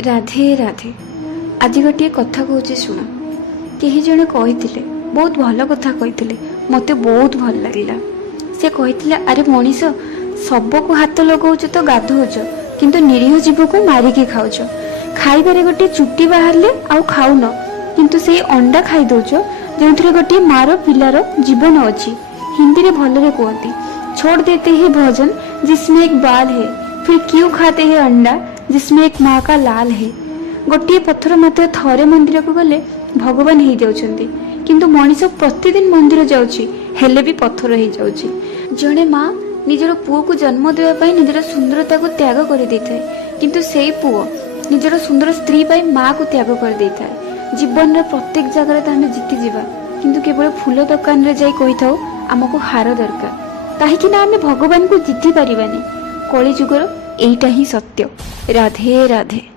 राधे राधे। आज गोटे कथा कहूँ शुण। कहीं जड़े कही बहुत भल कथा कही मत बहुत भल लगे। से कही अरे मनीष सब को हाथ लगाऊच तो गाधोच किंतु निरीह जीव को मारिकी खाऊच। खाइबारे गोटे चुट्टी बाहर आउ खाऊन किंतु से अंडा खाई दौच जो गोटे मार पिलार जीवन अच्छी। हिंदी में भलरे कहती छोड़ देते हैं भोजन जिसमें एक बाल है, फिर क्यों खाते हैं अंडा जिसमें एक माँ का लाल है। गोटे पत्थर मात्र थरे मंदिर को गले भगवान हो जाउछंती किंतु मनीष प्रतिदिन मंदिर जाउछि हेले भी पत्थर हो जाउछि। जड़े माँ निजर पुओ को जन्म देवाई निजर सुंदरता को त्याग कर देइथाय किंतु सेई पुओ निजर सुंदर स्त्री पाई माँ को त्याग कर देइथाय। जीवन रे प्रत्येक जगह तो हमें जीति जीवा किंतु केवल फूल दुकान रे जाई कहि थाउ हमको हार दरकार कहीं ना आम भगवान को जीति पारिबानी। कली जुगर एइटा ही सत्य। राधे राधे।